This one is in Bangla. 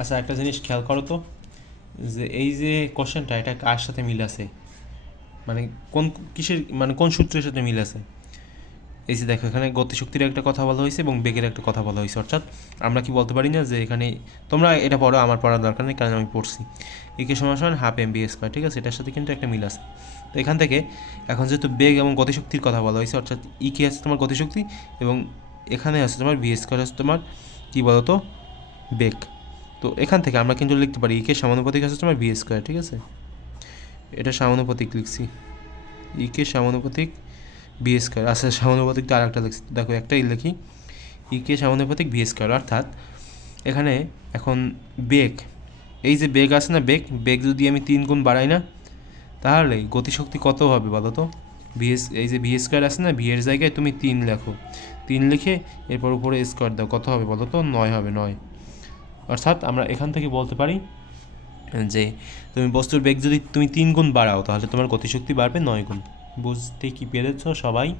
আচ্ছা একটা জিনিস খেয়াল করো তো, যে এই যে কোশ্চেনটা এটা কার সাথে মিল আছে? মানে কোন কিসের মানে কোন সূত্রের সাথে মিল আছে? এই যে দেখো, এখানে গতিশক্তির একটা কথা বলা হয়েছে এবং বেগের একটা কথা বলা হয়েছে, অর্থাৎ আমরা কি বলতে পারি না যে এখানে, তোমরা এটা পড়ো, আমার পড়ার দরকার নেই, কারণ আমি পড়ছি। একে সমান সমান হাফ এম বি স্কোয়ার ঠিক আছে? এটার সাথে কিন্তু একটা মিল আছে। তো এখান থেকে, এখন যেহেতু বেগ এবং গতিশক্তির কথা বলা হয়েছে, অর্থাৎ ই কে আছে তোমার গতিশক্তি এবং এখানে আছে তোমার ভি স্কোয়ার আছে তোমার, কী বলতো? বেগ। তো এখান থেকে আমরা কিন্তু লিখতে পারি ইকে সমানুপাতিক আছে তোমার ভি স্কোয়ার ঠিক আছে? এটা সমানুপাতিক লিখছি। ইকে সমানুপাতিক বি স্কোয়ার আচ্ছা সমানুপাতিক তো আর একটা লিখছি। দেখো, একটাই লিখি। ইকে সমানুপাতিক ভি স্কোয়ার অর্থাৎ এখানে এখন বেগ। এই যে বেগ আছে না, বেগ? বেগ যদি আমি তিন গুণ বাড়াই না, তাহলে গতিশক্তি কত হবে বলো তো? ভিএস এই যে ভি স্কোয়ার আছে না ভি জায়গায় তুমি তিন লেখো। তিন লিখে এরপর উপরে স্কোয়ার দাও। কত হবে বলো তো? নয় হবে, নয়। অর্থাৎ আমরা এখান থেকে বলতে পারি যে তুমি বস্তুর বেগ যদি তুমি তিন গুণ বাড়াও, তাহলে তোমার গতিশক্তি বাড়বে নয় গুণ। বুঝতে কি পেরেছ সবাই?